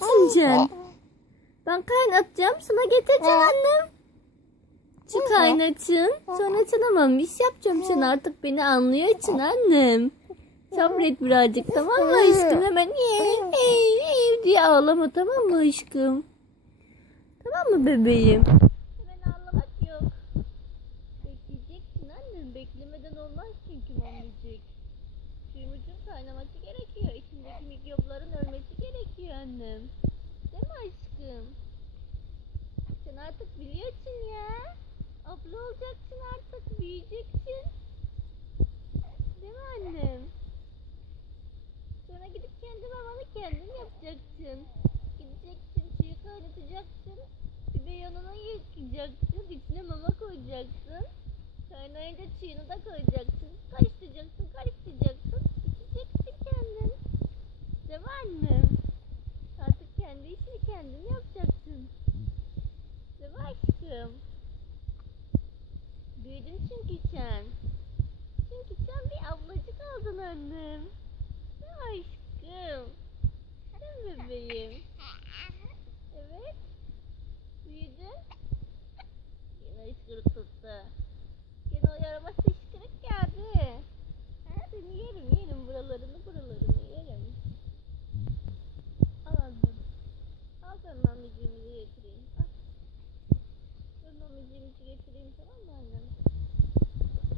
mı içeceksin? Ben kaynatacağım sana getireceğim annem. Çık kaynatın. Sonra sana mamiş yapacağım. Sen artık beni anlıyor için annem. Sabret birazcık tamam mı aşkım? Hemen ev, ev, ev diye ağlama tamam mı aşkım? Tamam mı bebeğim? Hemen ağlamak yok. Bekleyeceksin annem. Beklemeden olmaz çünkü mamicik. Suyumuzun kaynaması gerekiyor. İçindeki mikropların ölmesi gerekiyor annem. Değil mi aşkım? Sen artık biliyorsun ya. Abla olacaksın artık. Büyüyeceksin. Değil mi annem? Sonra gidip kendi mamanı kendin yapacaksın. Gideceksin, suyu kaynatacaksın. Bir de yanına yıkacaksın. içine mama koyacaksın. Kaynayınca suyunu da koyacaksın. Karıştıracaksın. İçeceksin kendin. Değil mi annem? Artık kendi işini kendin yapacaksın. Değil aşkım? Büyüdün çünkü sen. Çünkü sen bir ablacık oldun annem. Değil aşkım? Değil mi bebeğim? Evet. Büyüdün. Yine ışkırık tuttu. Yine o yaramaz mıcığımızı getireyim. Ah. Dur mıcığımızı getireyim tamam mı annem?